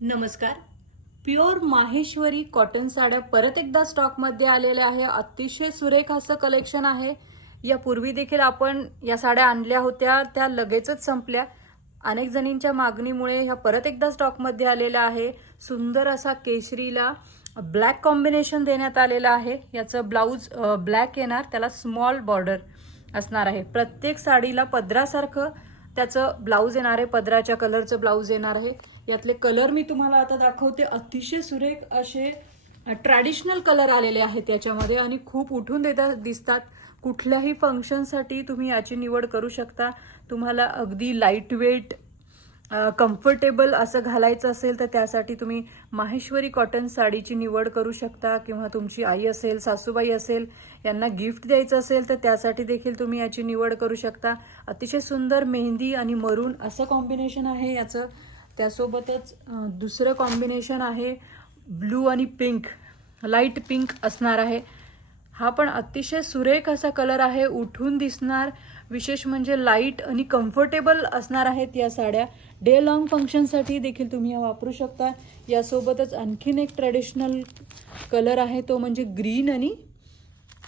नमस्कार. Pure Maheshwari cotton साड्या परत एकदा स्टॉकमध्ये आलेल्या आहे. अतिशय सुरेख असं कलेक्शन आहे. यापूर्वी देखील आपण या साड्या आणल्या होत्या, त्या लगेचच संपल्या. अनेक जणींच्या मागणीमुळे ह्या परत एकदा स्टॉकमध्ये आलेल्या आहे. सुंदर असा केशरीला ब्लॅक कॉम्बिनेशन देण्यात आलेला आहे. याचं ब्लाऊज ब्लॅक येणार, त्याला स्मॉल बॉर्डर असणार आहे. प्रत्येक साडीला पदरासारखं त्याचं ब्लाऊज येणार आहे, पदराच्या कलरचं ब्लाऊज येणार आहे. यातले कलर मी तुम्हाला आता दाखवते. अतिशय सुरेख असे ट्रॅडिशनल कलर आलेले आहेत याच्यामध्ये आणि खूप उठून दिसतात. कुठल्याही फंक्शनसाठी तुम्ही याची निवड करू शकता. तुम्हाला अगदी लाईट वेट कम्फर्टेबल असं घालायचं असेल तर त्यासाठी तुम्ही माहेश्वरी कॉटन साडीची निवड करू शकता, किंवा तुमची आई असेल, सासूबाई असेल, यांना गिफ्ट द्यायचं असेल तर त्यासाठी देखील तुम्ही याची निवड करू शकता. अतिशय सुंदर मेहंदी आणि मरून असं कॉम्बिनेशन आहे याचं. त्यासोबतच दुसरं कॉम्बिनेशन आहे ब्लू आणि पिंक, लाईट पिंक असणार आहे. हा पण अतिशय सुरेख असा कलर आहे, उठून दिसणार. विशेष म्हणजे लाईट आणि कम्फर्टेबल असणार आहेत या साड्या. डे लॉंग फंक्शनसाठी देखील तुम्ही या वापरू शकता. यासोबतच आणखीन एक ट्रेडिशनल कलर आहे, तो म्हणजे ग्रीन आणि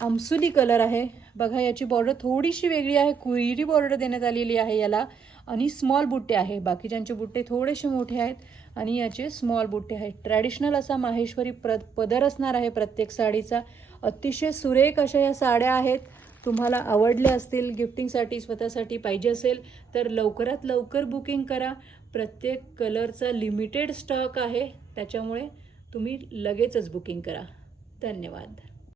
आमसुली कलर आहे. बघा, याची बॉर्डर थोडीशी वेगळी आहे, कुहिरी बॉर्डर देण्यात आलेली आहे याला, आणि स्मॉल बुट्टे आहे. बाकीच्यांचे बुट्टे थोडेसे मोठे आहेत आणि याचे स्मॉल बुट्टे आहेत. ट्रॅडिशनल असा माहेश्वरी पदर असणार आहे प्रत्येक साडीचा. अतिशय सुरेख अशा या साड्या आहेत. तुम्हाला आवडल्या असतील, गिफ्टिंगसाठी स्वतःसाठी पाहिजे असेल तर लवकरात लवकर बुकिंग करा. प्रत्येक कलरचा लिमिटेड स्टॉक आहे, त्याच्यामुळे तुम्ही लगेचच बुकिंग करा. धन्यवाद.